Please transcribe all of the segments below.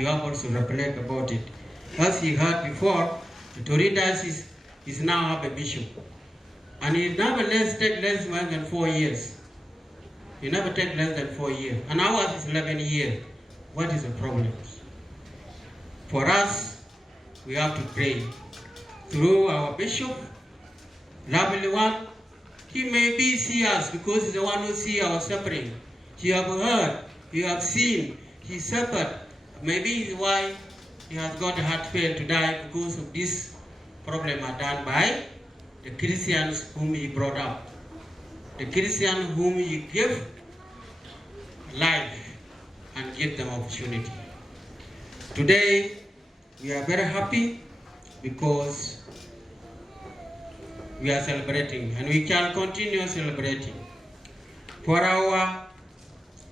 you have also reflected about it. As you heard before, the Tori Diocese is now have a bishop. And it never take less than 4 years. It never take less than 4 years. And ours is 11 years. What is the problem? For us, we have to pray through our bishop, lovely one. He maybe see us because he's the one who see our suffering. You have heard, you have seen, he suffered. Maybe why he has got a heart failure to die because of this problem are done by the Christians whom he brought up. The Christians whom he gave life and give them opportunity. Today, we are very happy because we are celebrating and we can continue celebrating. For our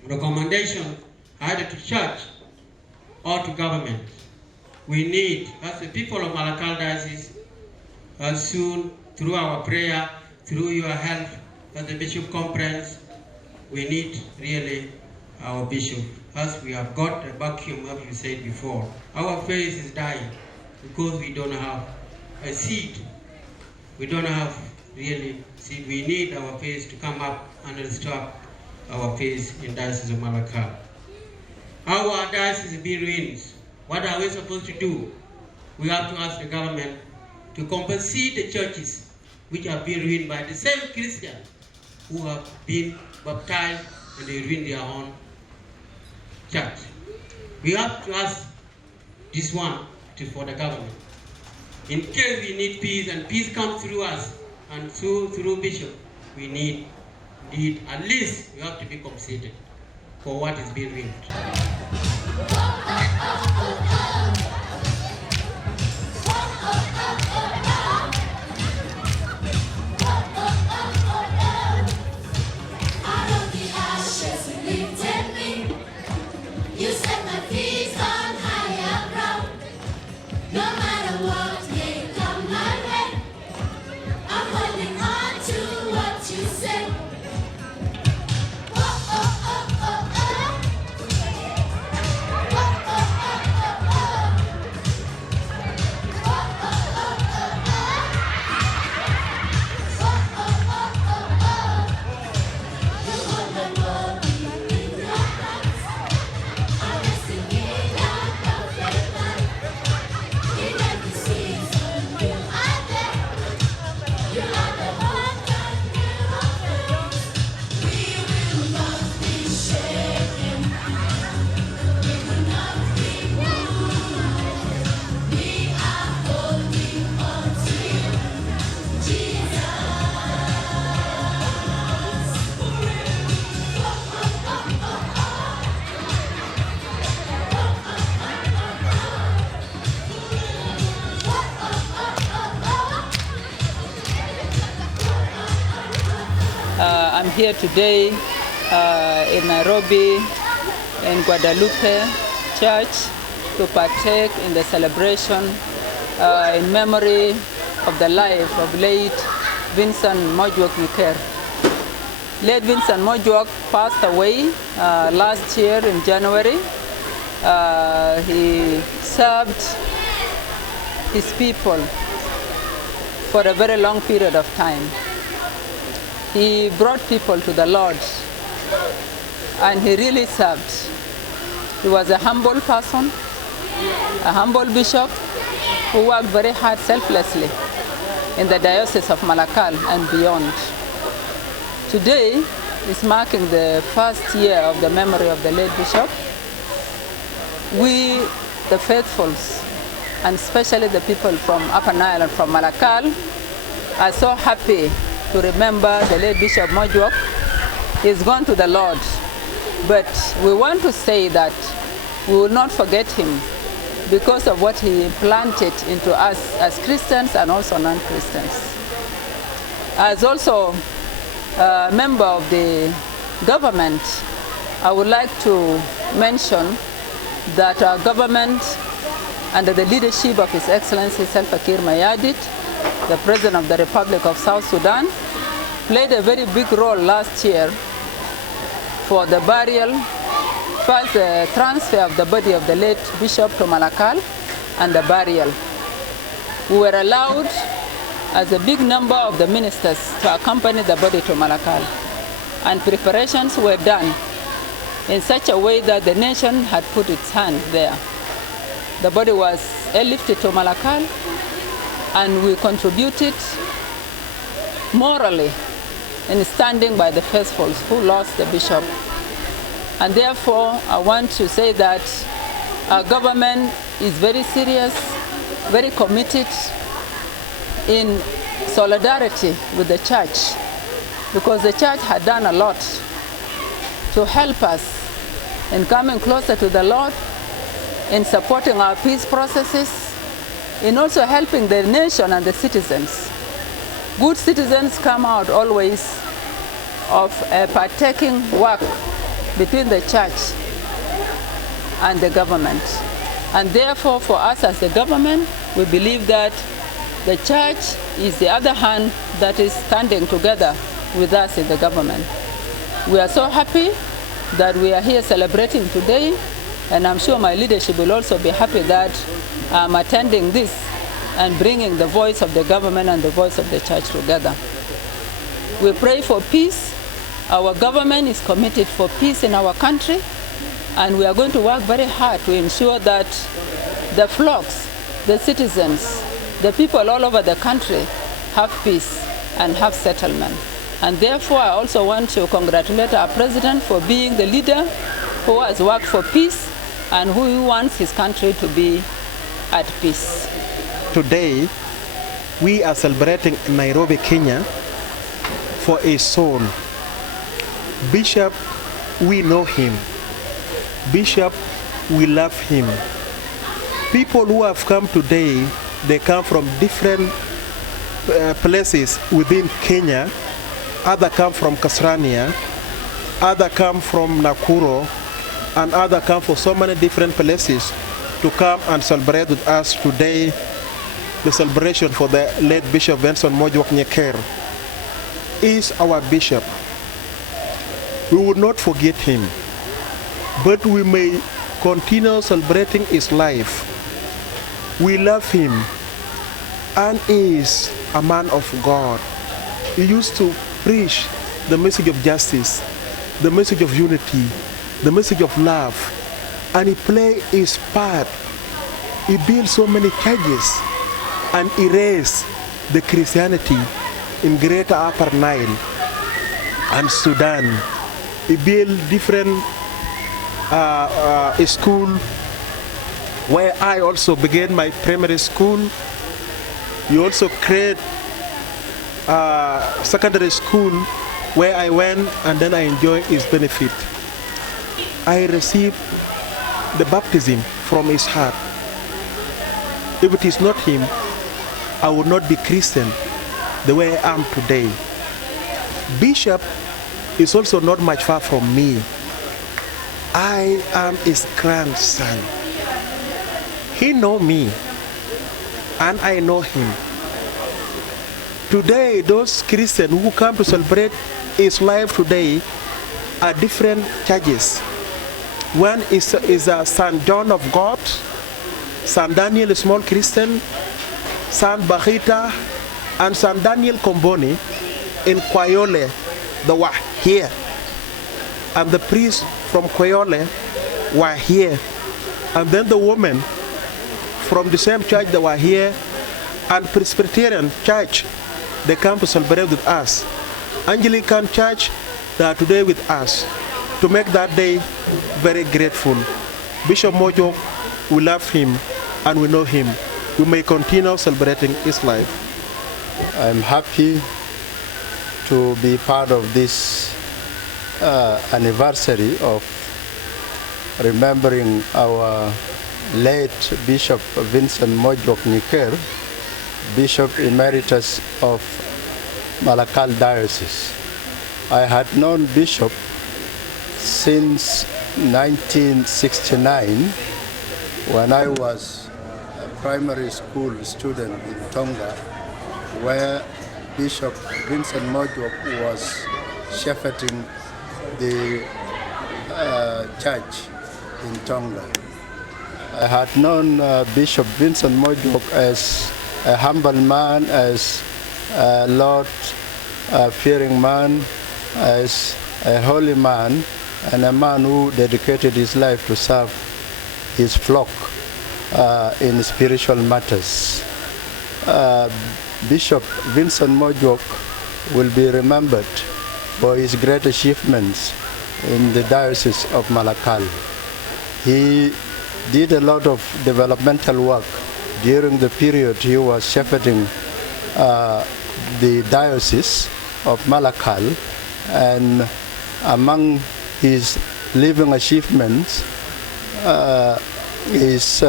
recommendation either to church or to government, we need, as the people of Malakal Diocese, soon through our prayer, through your help at the Bishop Conference, we need really our bishop. As we have got a vacuum, as you said before, our faith is dying because we don't have a seed. We don't have really seed. We need our faith to come up and restore our faith in Diocese of Malakal. Our diocese is being ruined. What are we supposed to do? We have to ask the government to compensate the churches which have been ruined by the same Christians who have been baptized and they ruin their own church. We have to ask this one for the government. In case we need peace and peace comes through us and through Bishop, we need at least we have to be compensated for what is being ruined. I'm here today in Nairobi, in Guadalupe Church, to partake in the celebration in memory of the life of late Vincent Mojwok Nyiker. Late Vincent Mojwok passed away last year in January. He served his people for a very long period of time. He brought people to the Lord, and he really served. He was a humble person, a humble bishop who worked very hard selflessly in the Diocese of Malakal and beyond. Today is marking the first year of the memory of the late bishop. We, the faithfuls, and especially the people from Upper Nile and from Malakal, are so happy to remember the late Bishop Mojwok. He's gone to the Lord, but we want to say that we will not forget him because of what he implanted into us as Christians and also non-Christians. As also a member of the government, I would like to mention that our government, under the leadership of His Excellency Salva Kiir Mayardit, the President of the Republic of South Sudan, played a very big role last year for the burial first, the transfer of the body of the late bishop to Malakal and the burial. We were allowed, as a big number of the ministers, to accompany the body to Malakal. And preparations were done in such a way that the nation had put its hand there. The body was airlifted to Malakal, and we contributed morally in standing by the faithfuls who lost the bishop. And therefore, I want to say that our government is very serious, very committed in solidarity with the church, because the church had done a lot to help us in coming closer to the Lord, in supporting our peace processes, in also helping the nation and the citizens. Good citizens come out always of a partaking work between the church and the government. And therefore, for us as the government, we believe that the church is the other hand that is standing together with us in the government. We are so happy that we are here celebrating today, and I'm sure my leadership will also be happy that I'm attending this and bringing the voice of the government and the voice of the church together. We pray for peace. Our government is committed for peace in our country, and we are going to work very hard to ensure that the flocks, the citizens, the people all over the country have peace and have settlement. And therefore, I also want to congratulate our president for being the leader who has worked for peace and who wants his country to be at peace. Today, we are celebrating in Nairobi, Kenya, for a soul. Bishop, we know him. Bishop, we love him. People who have come today, they come from different places within Kenya. Others come from Kasrania, others come from Nakuru, and others come from so many different places to come and celebrate with us today the celebration for the late Bishop Vincent Mojwok Nyiker. He is our bishop. We will not forget him, but we may continue celebrating his life. We love him, and he is a man of God. He used to preach the message of justice, the message of unity, the message of love, and he played his part. He built so many churches and erased the Christianity in Greater Upper Nile and Sudan. He built different school where I also began my primary school. He also created secondary school where I went, and then I enjoyed his benefit. I received the baptism from his heart. If it is not him, I would not be Christian the way I am today. Bishop is also not much far from me. I am his grandson. He knows me, and I know him. Today, those Christians who come to celebrate his life today are different churches. One is St. John of God, St. Daniel, a small Christian, St. Bahita, and St. Daniel Komboni in Kwayole. They were here. And the priests from Kwayole were here. And then the women from the same church, they were here. And Presbyterian church, they come to celebrate with us. Anglican church, they are today with us to make that day very grateful. Bishop Mojwok, we love him and we know him. We may continue celebrating his life. I'm happy to be part of this anniversary of remembering our late Bishop Vincent Mojwok Nyiker, Bishop Emeritus of Malakal Diocese. I had known Bishop since 1969 when I was a primary school student in Tonga, where Bishop Vincent Mojwok was shepherding the church. in Tonga. I had known Bishop Vincent Mojwok as a humble man, as a Lord-fearing man, as a holy man, and a man who dedicated his life to serve his flock in spiritual matters. Bishop Vincent Mojwok will be remembered for his great achievements in the Diocese of Malakal. He did a lot of developmental work during the period he was shepherding the Diocese of Malakal, and among his living achievements is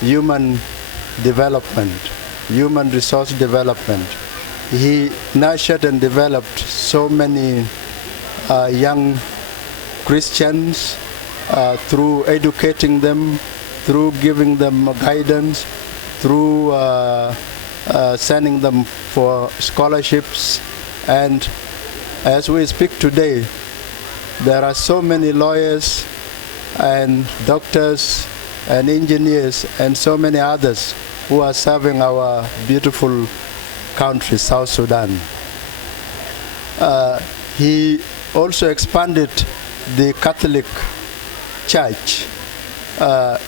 human development, human resource development. He nurtured and developed so many young Christians through educating them, through giving them guidance, through sending them for scholarships. And as we speak today, there are so many lawyers and doctors and engineers and so many others who are serving our beautiful country, South Sudan. He also expanded the Catholic Church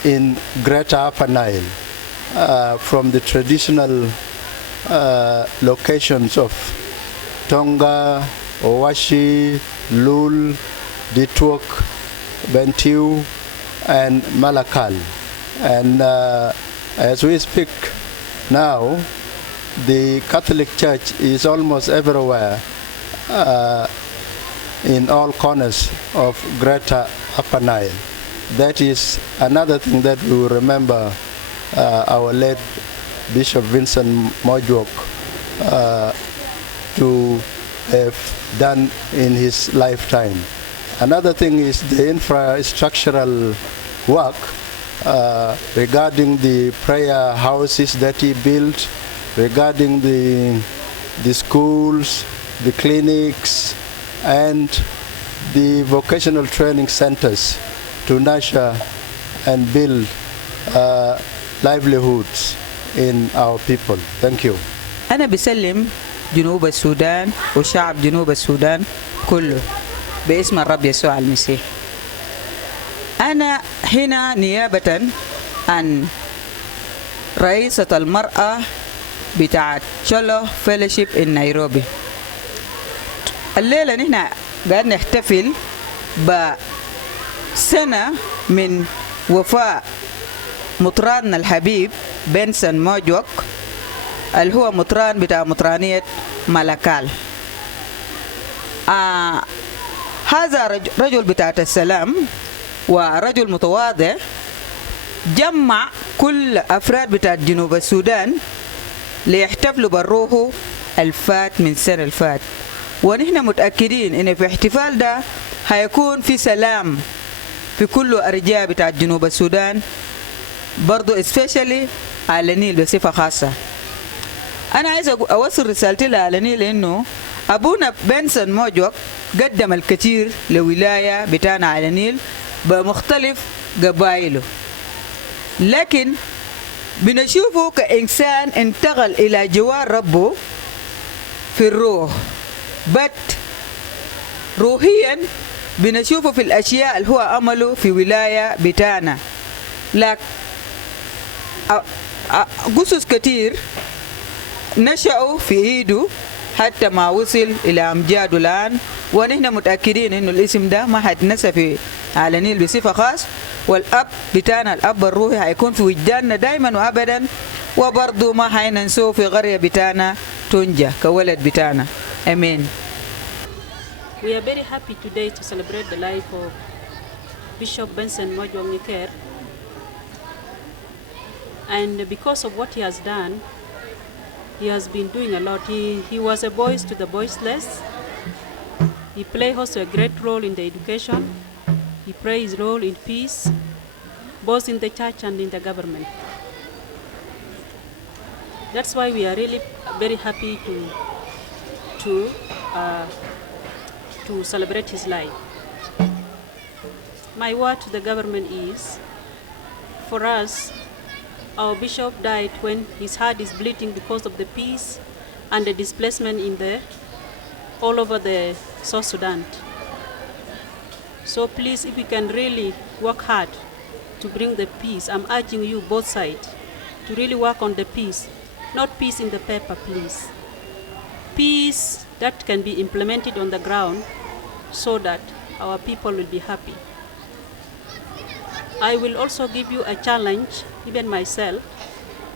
in Greater Upper Nile from the traditional locations of Tonga, Owashi, Lul, Ditwok, Bentiu, and Malakal. And as we speak now, the Catholic Church is almost everywhere in all corners of Greater Upper Nile. That is another thing that we will remember our late Bishop Vincent Mojwok to have done in his lifetime. Another thing is the infrastructural work regarding the prayer houses that he built, regarding the schools, the clinics, and the vocational training centers to nurture and build livelihoods in our people. Thank you. أنا بسلم جنوب السودان وشعب جنوب السودان كله باسم الرب يسوع المسيح. أنا هنا نيابة عن رئيسة المرأة بتاعت شلو فيلوشيب in نيروبي. الليلة نحن قاعد نحتفل بسنة من وفاة مطراننا الحبيب فينسنت موجوك اللي هو مطران بتاع مطرانية ملكال. هذا رجل بتاعت السلام ورجل متواضع، جمع كل أفراد بتاعت جنوب السودان ليحتفلوا بالروح الفات من سنة الفات، ونحن متأكدين إن في احتفال ده هيكون في سلام في كل أرجاء بتاعت جنوب السودان، برضو especially على النيل بصفة خاصة. أنا عايز أوصل رسالتي على النيل إنه أبونا فينسنت موجوك قدم الكثير لولاية بتاعنا على النيل بمختلف قبائله، لكن بنشوفه كإنسان انتقل إلى جوار ربه في الروح، روحيا بنشوفه في الأشياء اللي هو عمله في ولاية بتاعنا. لكن قصص كتير نشأوا في إيده حتى ما وصل إلى أمجاده الآن، ونحن متأكدين إنه الاسم ده ما هيتنسى في على النيل بصفة خاص، والأب بتاعنا الأب الروحي هيكون في وجداننا دائما وأبدا، وبرضه ما هيننسوه في قرية بتاعنا تونجا كولد بتاعنا. آمين. We are very happy today to celebrate the life of Bishop Vincent Mojwok Nyiker, and because of what he has done, he has been doing a lot. He was a voice to the voiceless. He played also a great role in the education. He played his role in peace, both in the church and in the government. That's why we are really very happy to celebrate his life. My word to the government is, for us, our bishop died when his heart is bleeding because of the peace and the displacement all over the South Sudan. So please, if we can really work hard to bring the peace, I'm urging you both sides to really work on the peace, not peace in the paper, please. Peace that can be implemented on the ground so that our people will be happy. I will also give you a challenge, even myself.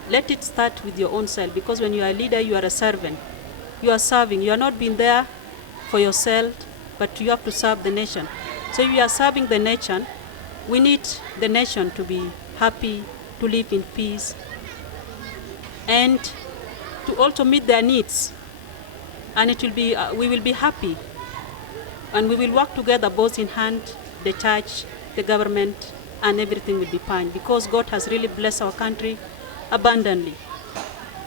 Let it start with your own self, because when you are a leader, you are a servant. You are serving. You are not being there for yourself, but you have to serve the nation. So if you are serving the nation, we need the nation to be happy, to live in peace, and to also meet their needs. And it will be, we will be happy. And we will work together both in hand, the church, the government, and everything will be fine, because God has really blessed our country abundantly.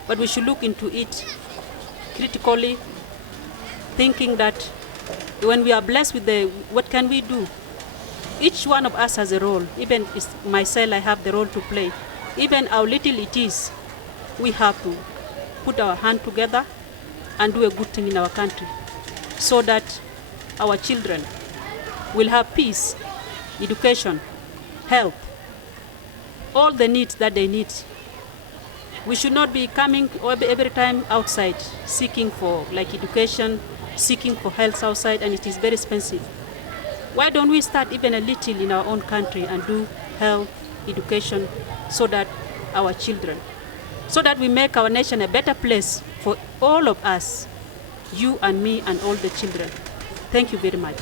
But we should look into it critically, thinking that when we are blessed with what can we do? Each one of us has a role. Even myself, I have the role to play. Even how little it is, we have to put our hand together and do a good thing in our country, so that our children will have peace, education, health, all the needs that they need. We should not be coming every time outside, seeking for education, seeking for health outside, and it is very expensive. Why don't we start even a little in our own country and do health, education, so that our children, so that we make our nation a better place for all of us, you and me and all the children. Thank you very much.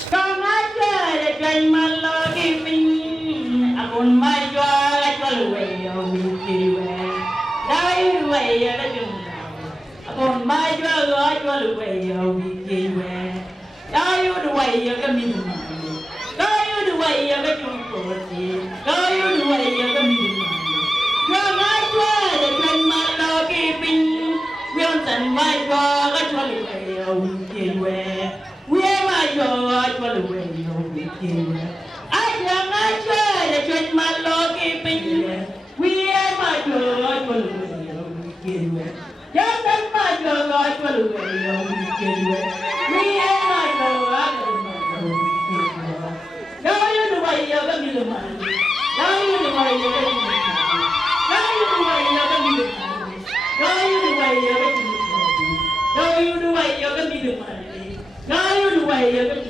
Yoga